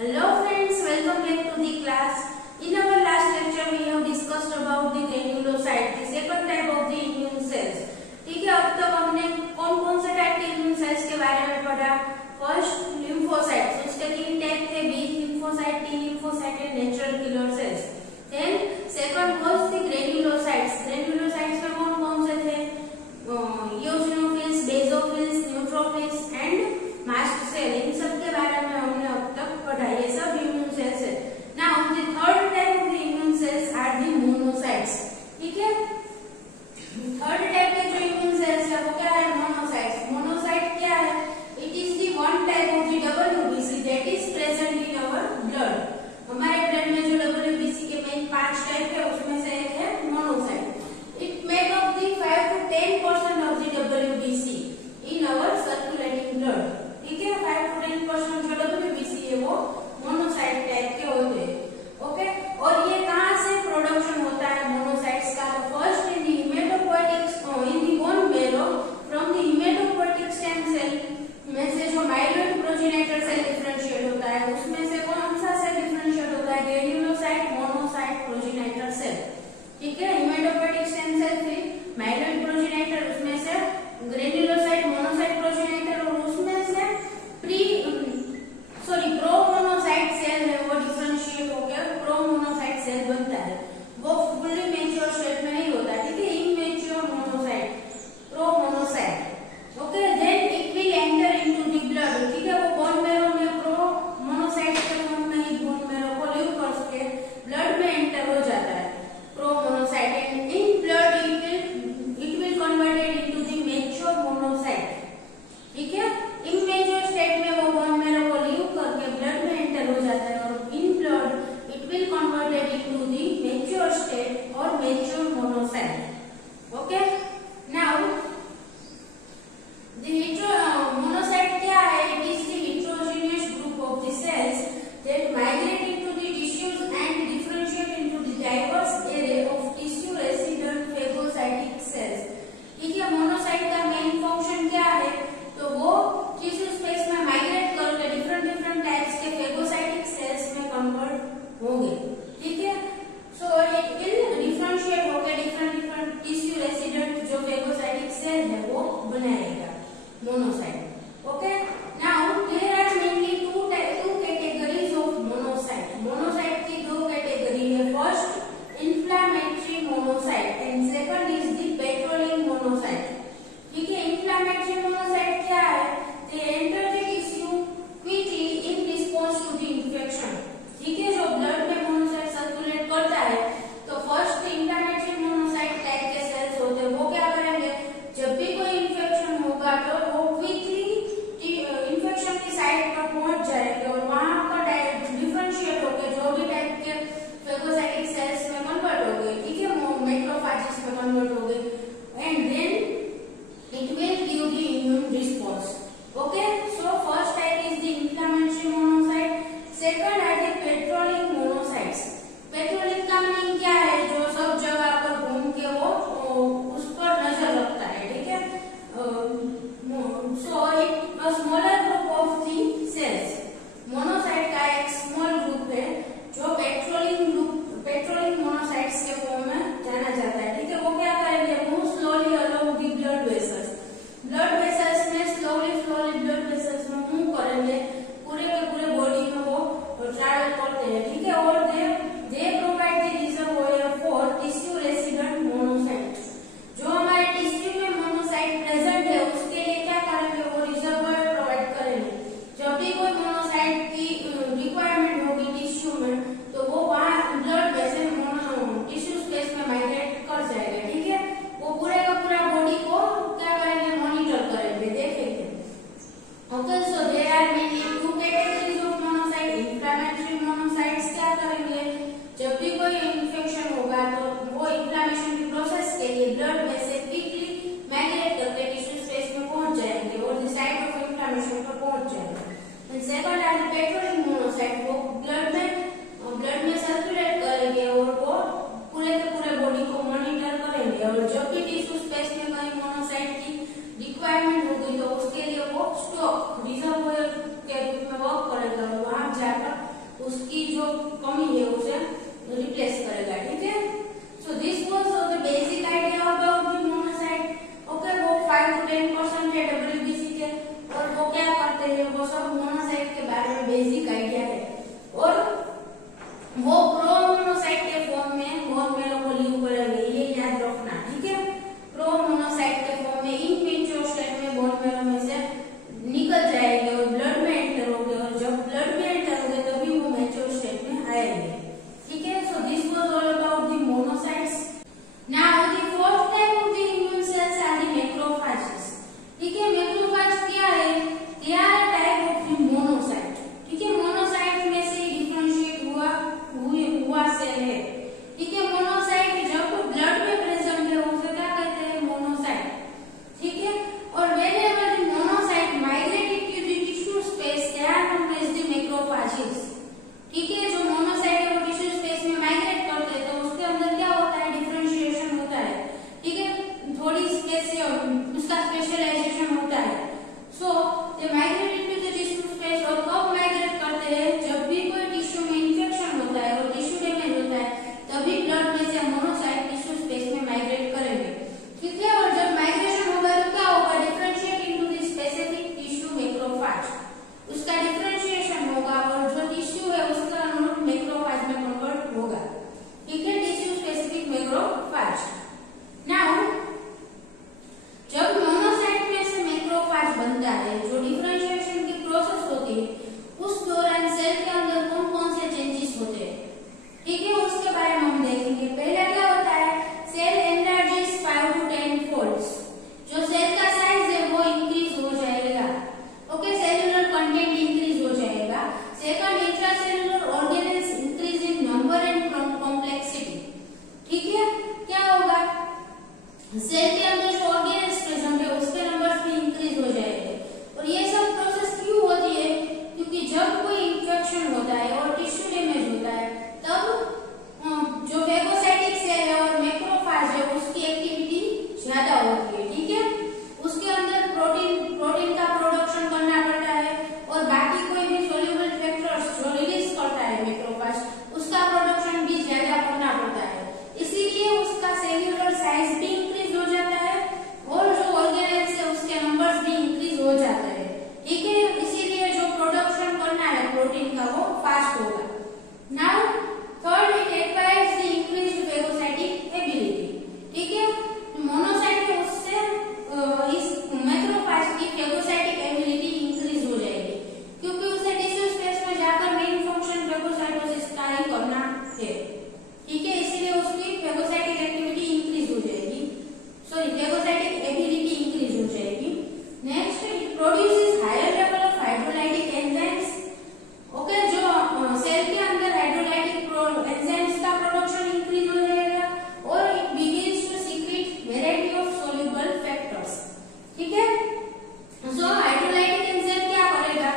Hello friends, welcome back to the class. In our last lecture we have discussed about the granulocyte, the second type of the immune cells. ठीक है, अब तक हमने कौन कौन से टाइप के इम्यून सेल्स के बारे में पढ़ा। फर्स्ट लिम्फोसाइट्स, उसके तीन टाइप थे, B lymphocyte, T lymphocyte and natural killer cells. Then second was the granulocytes. Granulocytes में कौन कौन से थे, eosinophils, basophils, neutrophils and mast cell. इन सब के बारे में हमने अब तक पढ़ा। ये सब इम्यून सेल्स है। Now the third type of the immune cells are the monocytes. ठीक है, थर्ड टाइप के जो इम्यून सेल्स है वो क्या है, मोनोसाइट्स। मोनोसाइट क्या है, it is the one type of the WBC that is present in our blood. हमारे ब्लड में जो WBC कमी है उसे रिप्लेस करेगा, ठीक है। So this was the basic idea about the monocyte. Okay, वो 5 to 10% है WBC के, और वो क्या करते हैं, वो सब मोनोसाइट के बारे में बेसिक आइडिया है। और वो प्रोमोनोसाइट के फॉर्म में बोन मैरो को लीव करेंगे, ये याद रखना, ठीक है। प्रोमोनोसाइट के फॉर्म में इनमेच्योर स्टेट में बोन मैरो में से निकल जाएंगे और ब्लड में एंटर होंगे, और जब ब्लड में एंटर होंगे तभी वो मैच्योर स्टेट में आएंगे, ठीक है। So this was all about the monocytes. Now the fourth type of the immune cells are the macrophages, ठीक है। मैक्रोफेज क्या है, they are a type of the monocyte, ठीक है। मोनोसाइट में से डिफरेंशिएट हुआ सेल है, ठीक है। मोनोसाइट जब ब्लड में प्रेजेंट है उसे क्या कहते हैं, मोनोसाइट, ठीक है। और whenever the monocyte migrate into the tissue space, they are known as the macrophages, ठीक है। जो मोनोसाइट है वो टिश्यू स्पेस में माइग्रेट करते हैं, तो उसके अंदर क्या होता है, डिफरेंशिएशन होता है, ठीक है। थोड़ी स्पेस उसका स्पेशलाइजेशन होता है। So they migrate into the tissue space, और कब माइग्रेट करते हैं, जब भी कोई टिश्यू में इंफेक्शन होता है और टिश्यू डैमेज होता है, तभी ब्लड में से मोनोसाइट टिश्यू स्पेस में माइग्रेट करेंगे, ठीक है। और जब माइग्रेशन होगा तो क्या होगा, differentiate into the specific tissue macrophage, उसका डिफरेंशिएशन होगा और जो टिश्यू है उसका मैक्रोफेज में कन्वर्ट होगा, ठीक है, टिश्यू स्पेसिफिक मैक्रोफेज। नाउ जब मोनोसाइट में से मैक्रोफेज बनता है, जो डिफरेंशिएशन की प्रोसेस होती है, उस दौरान सेल के अंदर कौन कौन से चेंजेस होते हैं, ठीक है, उसके बारे में हम देखेंगे। पहला क्या होता है, सेल एनलार्जेस 5 to 10 फोल्ड्स, जो सेल का साइज है वो इंक्रीज हो जाएगा, ओके, सेलुलर कंटेंट इंक्रीज हो जाएगा। Second, intracellular organelles increase in number and complexity, ठीक है। क्या होगा, सेल के अंदर जो ऑर्गेनेल्स प्रेजेंट है उसके नंबर्स भी इंक्रीज हो जाएंगे। और ये सब प्रोसेस क्यों होती है, क्योंकि जब कोई इंफेक्शन होता है और टिश्यू डैमेज होता है, तब जो फेगोसाइटिक सेल है और मैक्रोफेज है उसकी एक्टिविटी ज्यादा होती है, ठीक है। उसके अंदर प्रोटीन का प्रोडक्शन करना पड़ता है, और बाकी कोई भी सोल्यूबल फैक्टर्स जो रिलीज करता है मैक्रोफेज, उसका प्रोडक्शन भी ज्यादा करना पड़ता है। इसीलिए उसका सेल्यूलर साइज भी इंक्रीज हो जाता है, और जो ऑर्गेनेल्स है उसके नंबर्स भी इंक्रीज हो जाते हैं, ठीक है। इसीलिए जो प्रोडक्शन करना है प्रोटीन का वो फास्ट होगा। Now third, it acquires the increased phagocytic ability, ठीक है। मोनोसाइट है उससे इस मैक्रोफेज की फेगोसाइटिक एबिलिटी इंक्रीज हो जाएगी, क्योंकि उसे टिश्यू स्पेस में जाकर मेन फंक्शन फेगोसाइटोसिस का ही करना है, ठीक है। इसीलिए उसकी फेगोसाइटिक एक्टिविटी इंक्रीज हो जाएगी, फेगोसाइटिक एबिलिटी इंक्रीज हो जाएगी। Next, it produces higher level of hydrolytic enzymes, okay, जो सेल के अंदर हाइड्रोलाइटिक एंजाइम्स का प्रोडक्शन इंक्रीज हो जाएगा, और it begins to secrete variety of soluble factors, ठीक है। सो हाइड्रोलाइटिक एंजाइम क्या करेगा,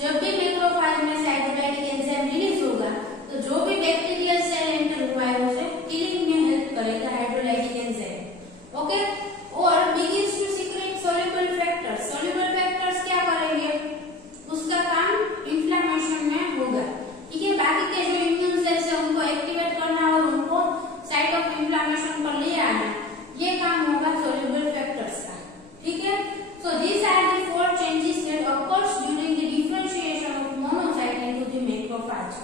जब भी मैक्रोफेज में से हाइड्रोलाइटिक एंजाइम रिलीज होगा, तो जो भी बैक्टीरियल सेल एंटर हुआ है उसे किलिंग में हेल्प करेगा हाइड्रोलाइटिक एंजाइम, ओके। और begins to secrete soluble factors, soluble factors क्या करेंगे, उसका काम इन्फ्लेमेशन में होगा, ठीक है। बाकी के जो इम्यून सेल्स है उनको एक्टिवेट करना और उनको साइट ऑफ इन्फ्लेमेशन पर ले आना, ये काम होगा सोल्यूबल फैक्टर्स का, ठीक है। So this are the 4 changes that occurs during the differentiation of monocyte into the macrophage,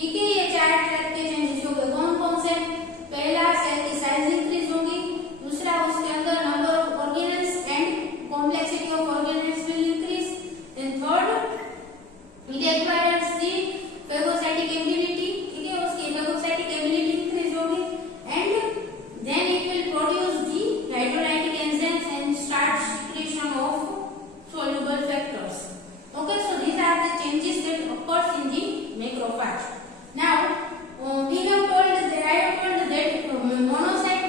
ठीक है। ये 4 टाइप के चेंजेस हो गए, कौन कौन से, पहला, सेल की साइज इंक्रीज होगी, दूसरा, उसके अंदर number of organelles and complexity of organelles will increase, then third, it acquires the phagocytic ability, ठीक है, उसकी फेगोसाइटिक एबिलिटी इंक्रीज होगी, and then it will produce the hydrolytic enzymes and start secretion of soluble factors, okay. So these are the changes that occurs in the macrophage. Now we have told that monocyte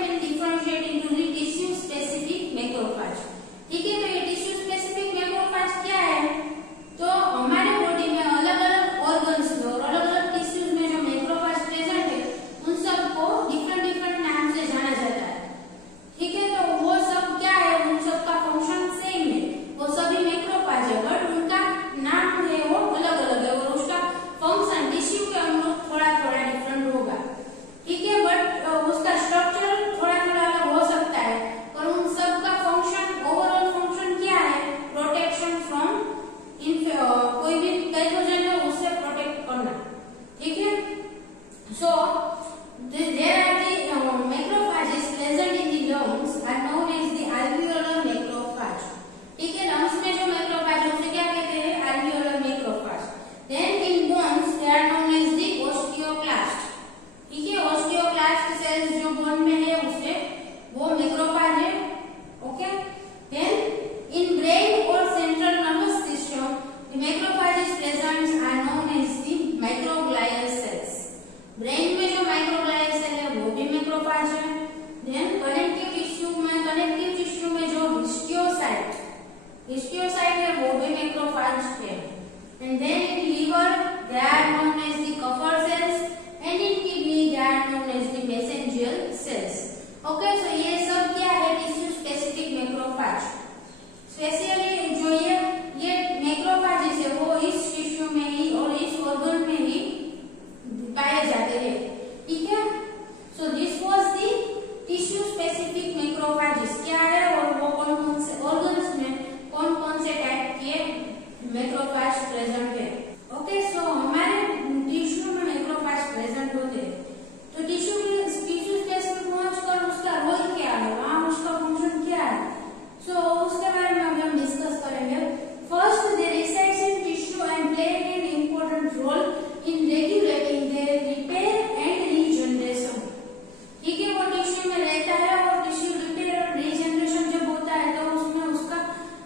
they are known as the osteoclast. ठीक है, osteoclast sales जो bone में है उसे वो macrophage है। Okay, then in brain और central nervous system the macrophage present are known as the microglial cells. Brain में जो माइक्रोग्लियल सेल है वो भी मैक्रोफेज है। देन कनेक्टिव टिश्यू में जो हिस्टियोसाइट है वो भी मैक्रोफेज है। And then in liver they are known as the Kupffer cells and in kidney they are known as the mesangial cells. Okay, so ये सब क्या है, टिश्यू स्पेसिफिक मैक्रोफेज। स्पेशली जो ये मैक्रोफेजेस है वो इस टिश्यू में ही और इस ऑर्गन में ही पाए जाते हैं। ठीक है, so this was the tissue specific macrophages क्या है और वो कौन कौन से ऑर्गन्स में कौन कौन से टाइप के मैक्रोफेज प्रेजेंट है। ओके, सो हमारे टिश्यू में मैक्रोफेज प्रेजेंट होते हैं। तो टिश्यू स्पेस में पहुंचकर उसका रोल क्या है, वहां उसका फंक्शन क्या है, सो उसके बारे में अभी हम डिस्कस करेंगे। First, they resides in tissue and play an important role in regulating their repair and regeneration. ठीक है, वो टिश्यू में रहता है और टिश्यू रिपेयर और रीजनरेशन जब होता है तो उसमें उसका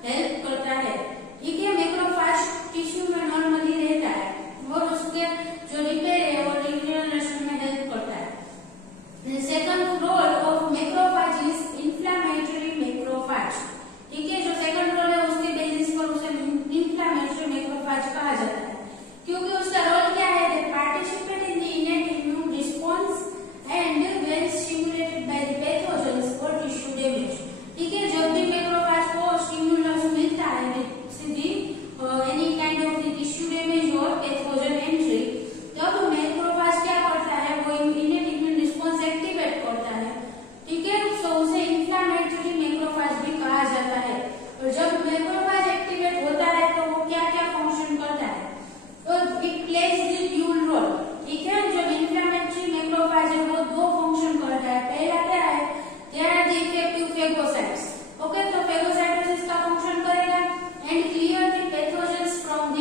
हेल्प करता है। ठीक है, मैक्रोफेज टिश्यू में नॉर्मली रहता है और उसके जो रिपेयर है और रीजनरेशन में हेल्प करता है। Second role of macrophage is inflammatory macrophage. ठीक है, जो सेकंड रोल है उसके बेसिस पर उसे इंफ्लेमेटरी मैक्रोफेज कहा जाता है, क्योंकि उसका रोल क्या है, they participate in the innate immune response and when stimulated by the pathogens और टिश्यू डैमेज। ठीक है, जब भी मैक्रोफेज को स्टिमुलस मिलता है सीधी any kind of the tissue damage और पैथोजन एंट्री, तब मैक्रोफेज क्या करता है, वो इनेट इम्यून रिस्पांस एक्टिवेट करता है। ठीक है, सो उसे इंफ्लेमेटरी मैक्रोफेज भी कहा जाता है। और जब मैक्रोफेज एक्टिवेट होता है तो वो क्या क्या फंक्शन करता है, तो it plays the dual role. ठीक है, जब इंफ्लेमेटरी मैक्रोफेज है वो दो फंक्शन करता है। पहला क्या है, they are the effective phagocytes. Okay, तो फेगोसाइटोसिस का फंक्शन करेगा and clear the pathogens from the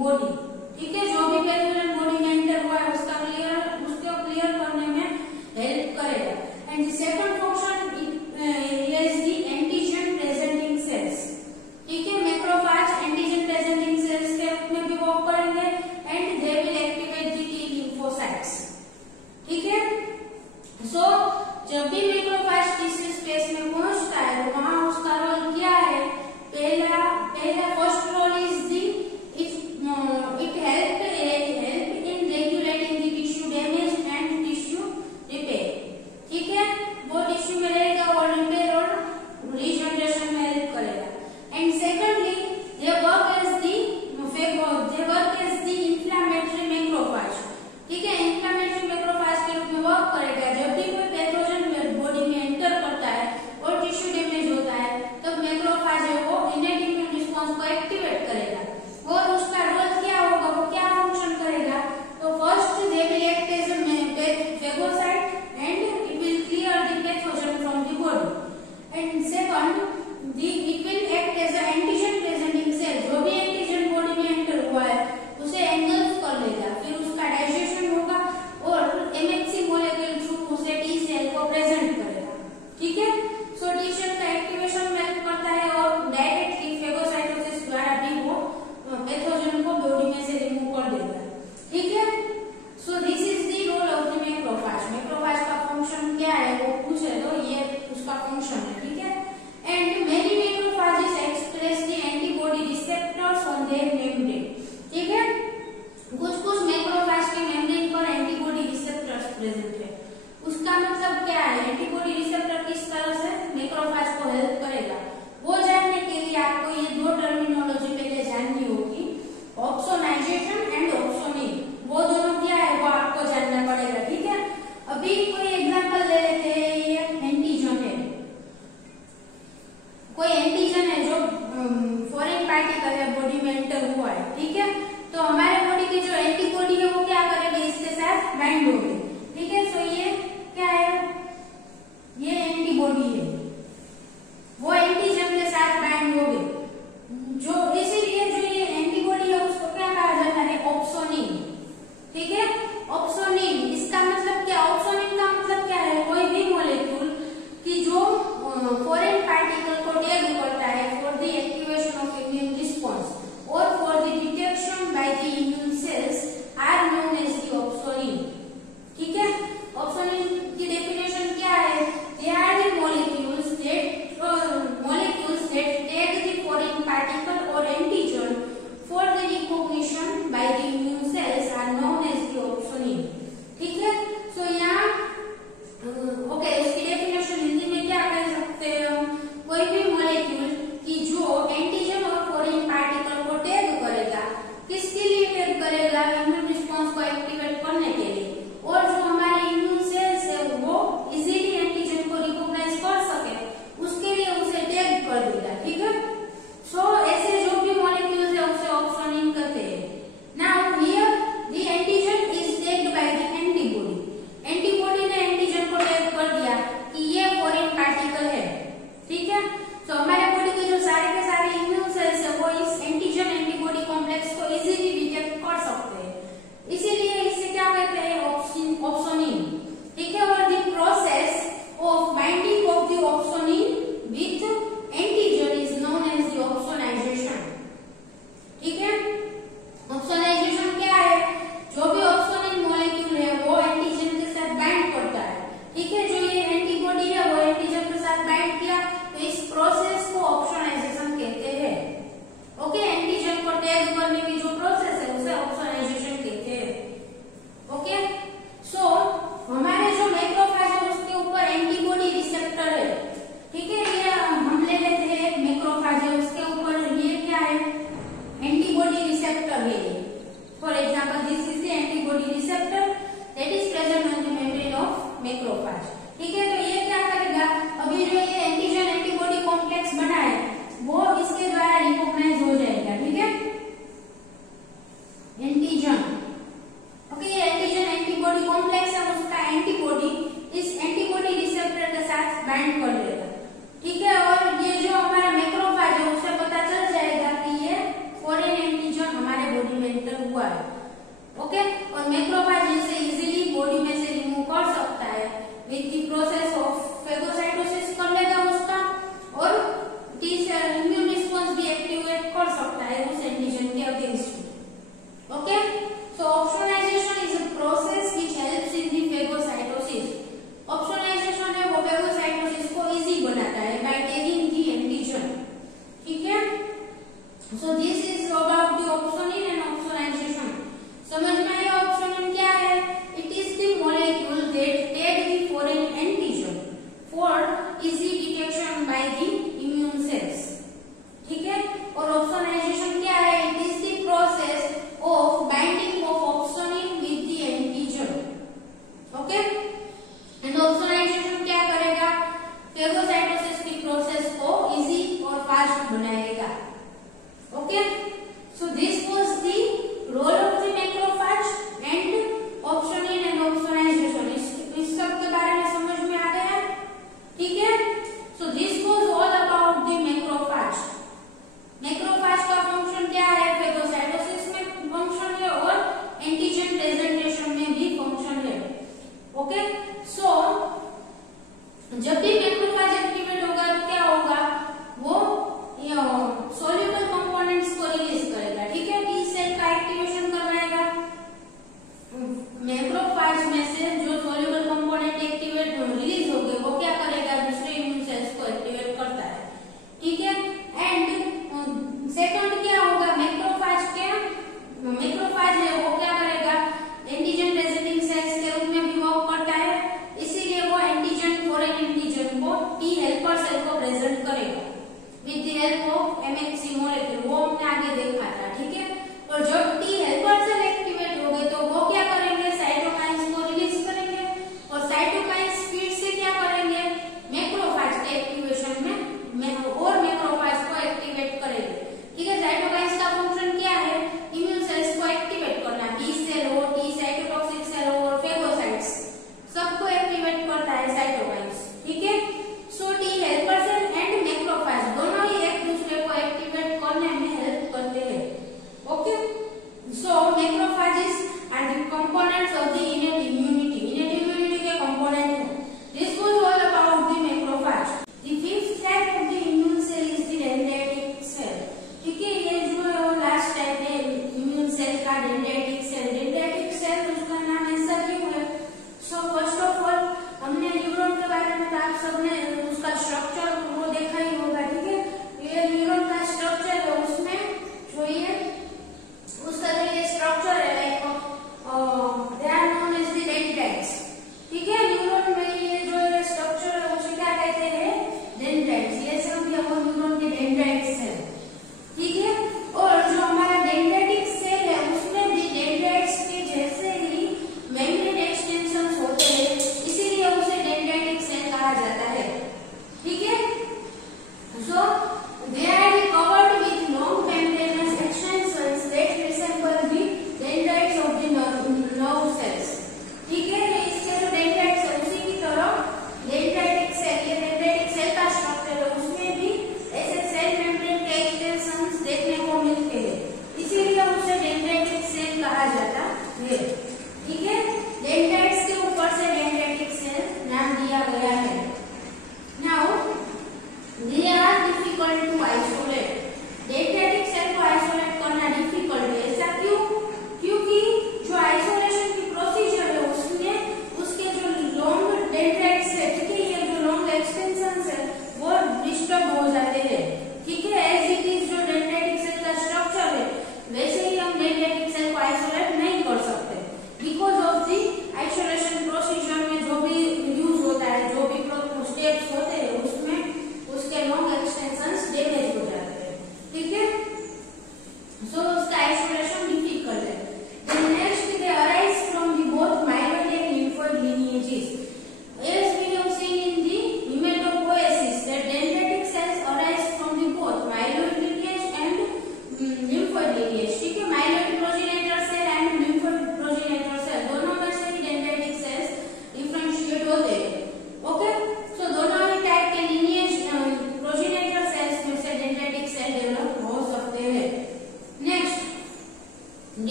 body. ठीक है, जो भी पैथोजन बॉडी में एंटर हुआ है उसको क्लियर करने में हेल्प करेगा। And the second function is the antigen presenting cells. ठीक है, मैक्रोफेज एंटीजन प्रेजेंटिंग सेल्स के रूप में भी वर्क करेंगे and they will activate the T lymphocytes. ठीक है, सो जब भी मैक्रोफेज टिश्यू स्पेस में पहुंचता है तो वहां उसका रोल क्या है, पहला first role is the it help in regulating the tissue damage and tissue repair. ठीक है, वो टिश्यू में रहेगा और रिपेयर और रीजनरेशन में हेल्प करेगा। And secondly they work as the inflammatory macrophage. ठीक है, इंफ्लेमेटरी मैक्रोफेज के रूप में वर्क करेगा। जब भी कोई पैथोजन बॉडी में एंटर करता है और टिश्यू डैमेज होता है तब मैक्रोफेज है वो इनेट इम्यून रिस्पांस को एक्टिवेट करेगा और उसका रोल क्या होगा, वो क्या फंक्शन करेगा, तो first they will act as a phagocyte and it will clear the pathogen from the body. And second it will act as a antigen presenting cell. जो भी एंटीजन बॉडी में एंटर हुआ है उसे एंगल्फ कर लेगा, फिर उसका डाइजेशन होगा और एमएचसी मॉलिक्यूल थ्रू उसे टी सेल को प्रेजेंट करेगा। ठीक है, सो टी सेल का एक्टिवेशन में हेल्प करता है और डायरेक्टली फेगोसाइटोसिस द्वारा भी वो पैथोजन को बॉडी में से रिमूव कर देगा। ठीक है, so this is the role of the macrophage. Macrophage का फंक्शन क्या है वो पूछे तो ये उसका फंक्शन है। ठीक है, and many macrophages express the antibody receptors on their membrane. ठीक है, कुछ मैक्रोफेज के मेम्ब्रेन पर एंटीबॉडी रिसेप्टर्स प्रेजेंट है। उसका मतलब क्या है, एंटीबॉडी रिसेप्टर किस तरह से मैक्रोफेज को हेल्प करेगा वो जानने के लिए आपको ये दो टर्मिनोलॉजी पहले जाननी होगी, ऑप्सोनाइजेशन एंड ऑप्सोनिन। वो दोनों क्या है वो आपको जानना पड़ेगा। ठीक है, अभी कोई एग्जांपल ले लेते हैं, ये एंटीजन है, कोई एंटीजन है जो फॉरेन पार्टिकल है बॉडी में एंटर हुआ है। ठीक है, तो हमारे बॉडी की जो एंटीबॉडी है वो क्या करेगी, इसके साथ बाइंड होगी। ठीक है, सो ये क्या है, ये एंटीबॉडी है, वो एंटीजन के साथ बाइंड होगी। जो इसीलिए जो ये एंटीबॉडी है उसको क्या कहा जाता है, ऑप्सोनिन। मैक्रोफाज इसे इजीली बॉडी में से रिमूव कर सकता है with the process of phagocytosis कर लेगा उसका, और टी सेल इम्यून रिस्पांस भी एक्टिवेट कर सकता है उस एंटीजन के against. Okay, so opsonization is a process which helps in the phagocytosis. Opsonization है वो फेगोसाइटोसिस को इजी बनाता है बाय टैगिंग द एंटीजन। ठीक है, so this is about the opsonin and opsonization. समझ में आया ऑप्सोनिन क्या है? It is the molecule that tag the foreign antigen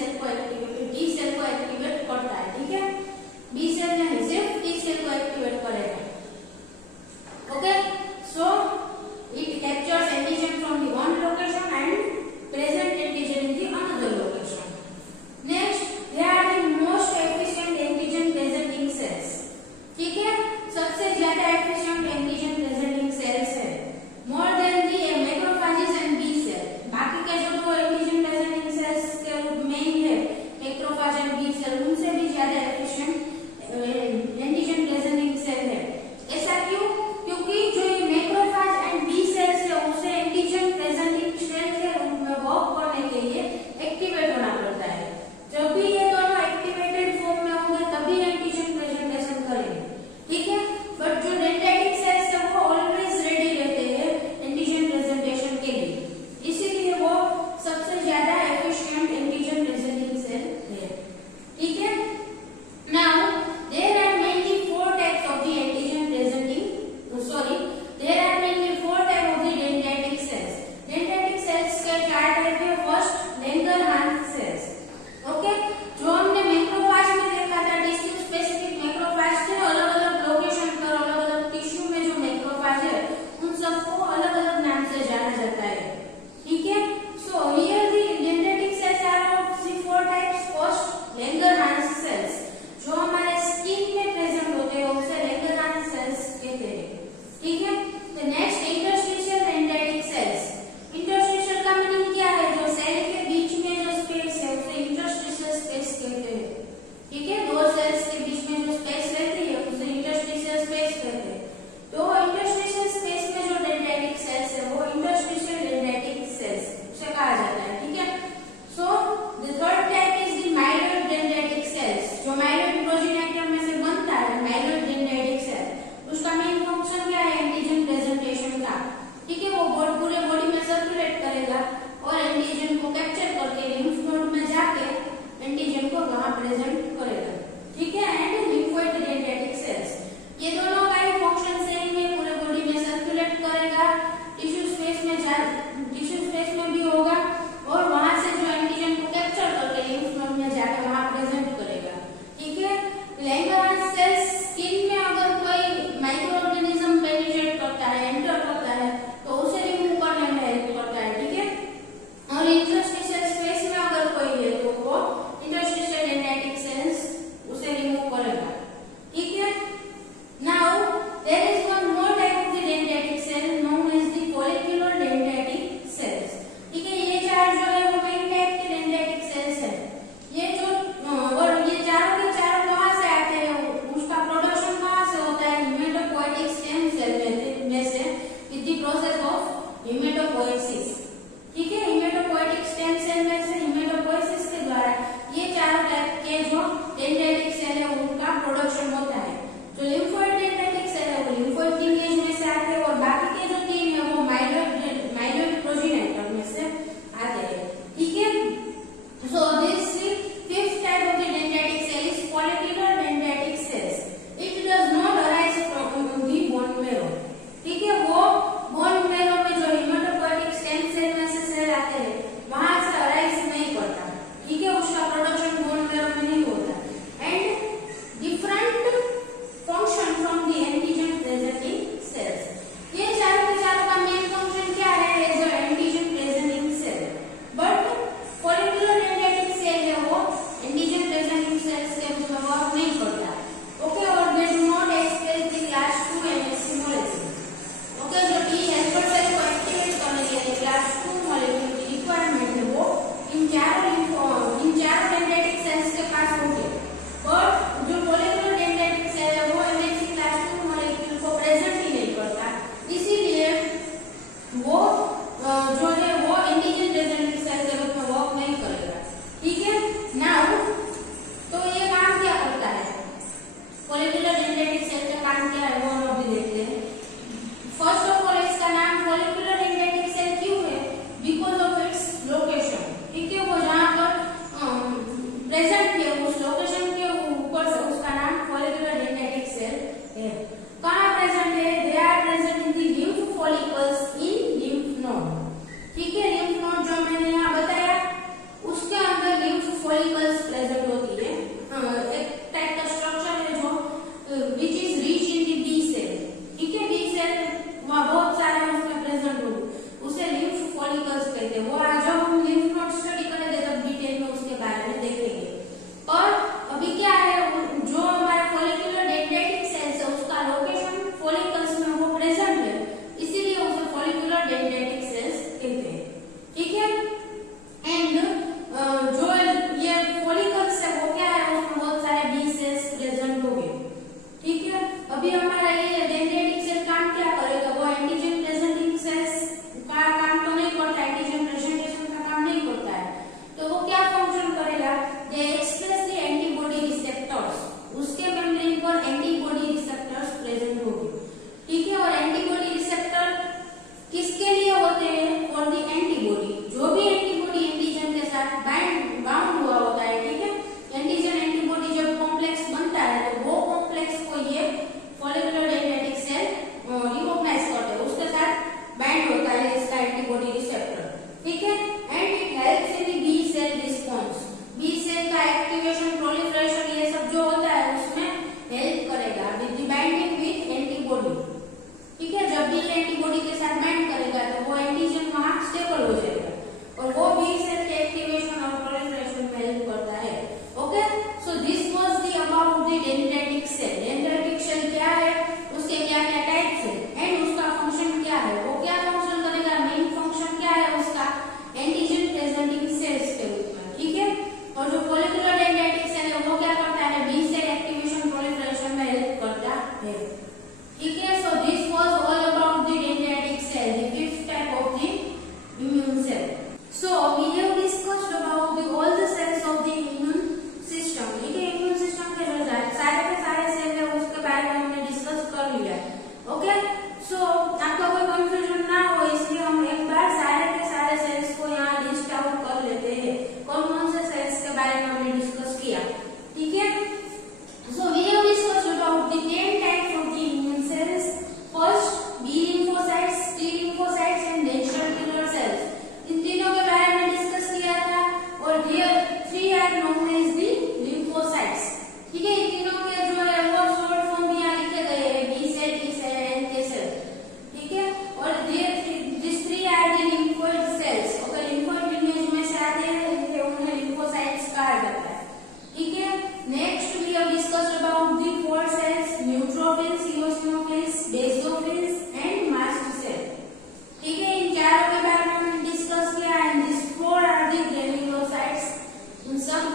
cell को एक्टिवेट करता है, ठीक है। बी सेल नहीं, सिर्फ टी सेल को एक्टिवेट करेगा। Okay, so it captures antigen from the one location and present antigen in the another location. Next, they are the most efficient antigen presenting cells, ठीक है। सबसे ज्यादा एफिशिएंट एंटीजन प्रेजेंटिंग सेल्स है, more than the macrophages and B cell. बाकी के जो दो antigen presenting cells के मेन है मैक्रोफेज एंड बी सेल, उनसे भी ज्यादा एफिशिएंट एंटीजन प्रेजेंटिंग सेल है। ऐसा क्यों? क्योंकि जो ये मैक्रोफेज एंड बी सेल्स है उसे एंटीजन प्रेजेंटिंग सेल के रूप में वर्क करने के लिए एक्टिवेट होना पड़ता है। जब भी ये दोनों एक्टिवेटेड फॉर्म में होंगे तभी एंटीजन प्रेजेंटेशन करेंगे, ठीक है। बट जो डेंड्राइटिक सेल्स है वो ऑलवेज रेडी रहते हैं एंटीजन प्रेजेंटेशन के लिए, इसीलिए वो सबसे ज्यादा एफिशिएंट एंटीजन प्रेजेंटिंग सेल है, ठीक है। Now there are mainly four types of the antigen presenting there are mainly four type of the dendritic cells. Dendritic cells के चार टाइप है। First, Langerhans cells, okay. जो हमने मैक्रोफेज में देखा था, टिश्यू स्पेसिफिक मैक्रोफेज थे, अलग अलग लोकेशन पर अलग अलग टिश्यू में जो मैक्रोफेज है उन सबको अलग अलग नाम से जाना जाता है, ठीक है। So here the dendritic cells are of the four types. First, Langerhans cells, जो हमारे स्किन में प्रेजेंट होते हैं उसे लैंगरहांस सेल्स कहते हैं, ठीक है। तो next, interstitial dendritic sales. Interstitial का मीनिंग क्या है? जो सेल के बीच में जो स्पेस है उसे इंटरस्टिशियल स्पेस कहते हैं, ठीक है। दो सेल्स के बीच में जो स्पेस रहती है उसे इंटरस्टिशियल स्पेस कहते हैं। तो इंटरस्टिशियल स्पेस में जो डेंड्राइटिक सेल्स है वो इंटरस्टिशियल डेंड्राइटिक सेल्स उसे कहा जाता है, ठीक है। So the third type is the myeloid dendritic sales, जो माइलोइड प्रोजेनिटर में से बनता है, माइलोइड डेंड्राइटिक सेल। उसका मेन फंक्शन क्या है? एंटीजन प्रेजेंटेशन का, ठीक है। वो पूरे बॉडी में सर्कुलेट करेगा और एंटीजन को कैप्चर करके लिम्फ नोड में जाके एंटीजन को वहां प्रेजेंट करेगा, ठीक है। एंड लिम्फोइड डेंड्राइटिक सेल्स, ये दोनों का ही फंक्शन सेम है, पूरे बॉडी में सर्कुलेट करेगा, टिश्यू स्पेस में भी होगा और वहां से जो एंटीजन को कैप्चर करके लिम्फ नोड में जाके वहां प्रेजेंट करेगा, ठीक है। लैंगरहांस सेल्स स्किन में अगर कोई माइक्रो ऑर्गेनिज्म पेनिट्रेट करता है, एंटर करता है, तो उसे रिमूव करने में हेल्प करता है, ठीक है। और इंटरस्टिशियल स्पेस में अगर कोई है तो वो इंटरस्टिशियल डेंड्राइटिक सेल्स उसे रिमूव करेगा, ठीक है। Now there is one more type of the dendritic cell known as the follicular dendritic cells, ठीक है। ये चार जो है वो मेन टाइप के डेंड्राइटिक सेल्स है। ये जो और ये चारों के चारों कहाँ से आते हैं, उसका प्रोडक्शन कहाँ से होता है? हिमेटोपोएटिक स्टेम सेल में से विद द प्रोसेस ऑफ हिमेटोपोएसिस, ठीक है। हिमेटोपोएटिक स्टेम सेल में से हिमेटोपोएसिस के द्वारा ये चारों टाइप के जो डेंड्राइटिक सेल है उनका प्रोडक्शन होता है। जो लिम्फोइड डेंड्राइटिक सेल है वो लिम्फोइड लिनिएज में से आते हैं और बाकी के जो तीन है वो माइलोइड प्रोजेनिटर में से आते हैं, ठीक है। So this fifth type of the dendritic cell is follicular dendritic cells. It does not arise from the bone marrow, ठीक है। वो बोन मैरो में जो हिमेटोपोएटिक स्टेम सेल में से सेल आते हैं वहां से अराइज नहीं करता, ठीक है। उसका प्रोडक्शन बोन मैरो में नहीं होता। And different function from the antigen presenting cells, ये चारों के चारों का मेन फंक्शन क्या है? As a antigen presenting cell. But follicular dendritic cell है वो एंटीजन प्रेजेंटिंग सेल्स के रूप में वर्क नहीं करता, ओके। और they do not express the class 2 MSc molecule, okay. जो टी हेल्पर सेल को एक्टिवेट करने के लिए क्लास 2 मॉलिक्यूल की रिक्वायरमेंट है वो इन चारों डेंड्राइटिक सेल्स के पास होगी। बट जो फॉलिकुलर डेंड्राइटिक सेल है वो एमएससी क्लास 2 मॉलिक्यूल को प्रेजेंट ही नहीं करता, इसीलिए वो जो है वो एंटीजन प्रेजेंटिंग सेल के रूप में वर्क नहीं करेगा, ठीक है। नाउ तो ये काम क्या करता है? फॉलिकुलर डेंड्राइटिक सेल का काम क्या है वो हम अभी देखते हैं। फर्स्ट ऑफ ऑल इसका नाम फॉलिकुलर डेंड्राइटिक सेल क्यों है? बिकॉज ऑफ इट्स लोकेशन, ठीक है। वो जहाँ पर प्रेजेंट है उस लोकेशन के ऊपर से उसका नाम फॉलिकुलर डेंड्राइटिक सेल है। कहाँ प्रेजेंट है? They are present in the lymph follicles in lymph node, ठीक है। लिम्फ नोड जो मैंने यहाँ बताया उसके अंदर लिम्फ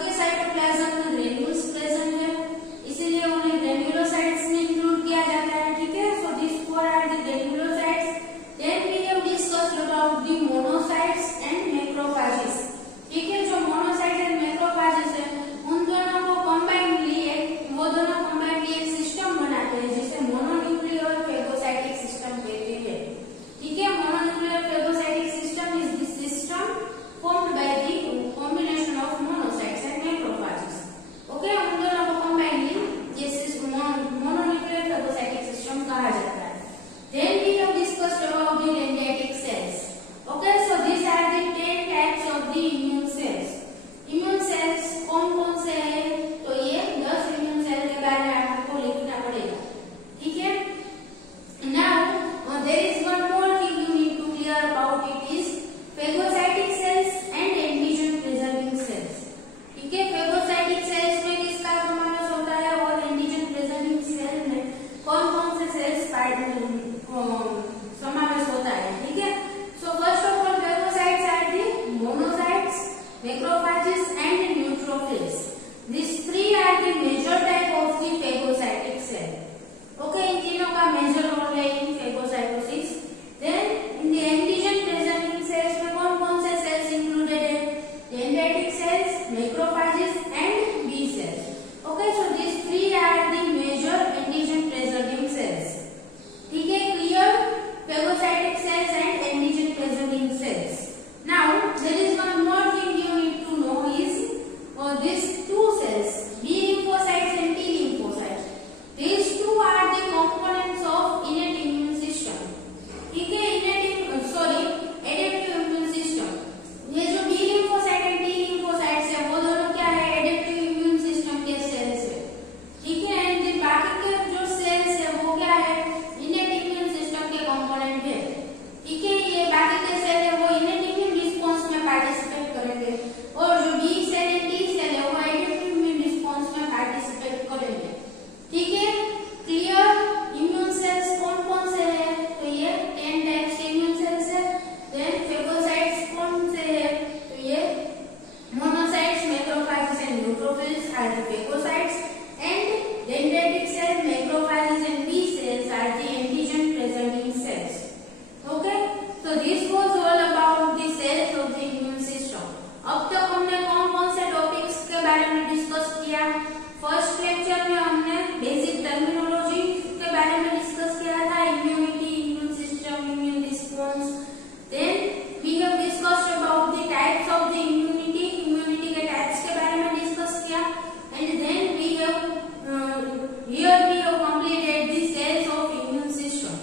सबके साइटोप्लाज्म में ग्रेन्यूल्स प्रेजेंट है, इसीलिए उन्हें ग्रेन्युलोसाइट्स में इंक्लूड किया जाता है। ठीक है, so this four are the granulocytes. Then we have discussed about the monocytes and macrophages. ठीक है, जो मोनोसाइट एंड मैक्रोफेजेस है उन दोनों को कंबाइनली एक सिस्टम बनाते हैं जिसे मोनोन्यूक्लियर फेगोसाइटिक सिस्टम कहते हैं। ठीक है, mononuclear phagocytic system is the system formed by the combination of monocytes and macrophages. Okay, उन दोनों को कंबाइनली ये मोनोन्यूक्लियर फेगोसाइटिक सिस्टम कहा जाता है। Then we have discussed about the dendritic cells. Okay, so these are the 10 types of the immune cells. Immune cells कौन-कौन से हैं? तो ये 10 immune cell के बारे में आपको लिखना पड़ेगा। ठीक है, now there is one more thing you need to clear about it is phagocytic cells and antigen preserving cells. ठीक है, phagocytic cells में किसका समावेश होता है और antigen preserving cell में कौन-कौन से सेल्स समावेश होता है। ठीक है, so first of all phagocytes are the monocytes, macrophages and neutrophils. These three are the major type of the phagocytic cell. Okay, इन तीनों का मेजर रोल है इन phagocytosis. Then in the antigen preserving cells में कौन-कौन से sales included है? Dendritic cells, macrophages and B cells. Okay, so these three are the major antigen preserving cells. ठीक है, clear? Phagocytic cells and antigen preserving cells. Now there is one more thing you need to know is these two cells, B lymphocytes and T lymphocytes. These two are the components of innate immune system. ठीक है, adaptive immune system. ये जो B lymphocyte and T lymphocytes है वो दोनों क्या है? Adaptive immune system के सेल्स है। ठीक है, एंड बाकी के जो सेल्स है वो क्या है? इनेट इम्यून सिस्टम के कंपोनेंट है। ठीक है, ये बाकी के सेल है वो इनेट इम्यून रिस्पांस में पार्टिसिपेट करेंगे और जो B cell and T cell है वो एडेप्टिव इम्यून रिस्पांस में पार्टिसिपेट करेंगे। ठीक है, क्लियर? इम्यून सेल्स कौन-कौन से है? तो ये 10 टाइप्स के इम्यून सेल्स है। देन फेगोसाइट्स कौन से है? तो ये monocytes, macrophages and neutrophils are the phagocytes and dendritic cells, macrophages and B cells are the antigen preserving cells. Okay, so this was all about the cells of the immune system. अब तक हमने कौन-कौन से topics के बारे में discuss किया? First lecture में हमने बेसिक टर्मिनोलॉजी के बारे में डिस्कस किया था, immunity, immune system, immune response. Then we have discussed about the types of the immunity, immunity के टाइप्स के बारे में डिस्कस किया। And then we have completed the cells of immune system.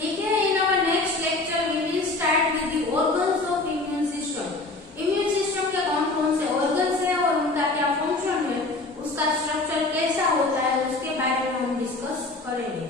ठीक है, in our next lecture we will start with the organs of immune system. Immune system के कौन-कौन से organs है और उनका क्या फंक्शन है, उसका स्ट्रक्चर कैसा होता है, उसके बारे में हम डिस्कस करेंगे।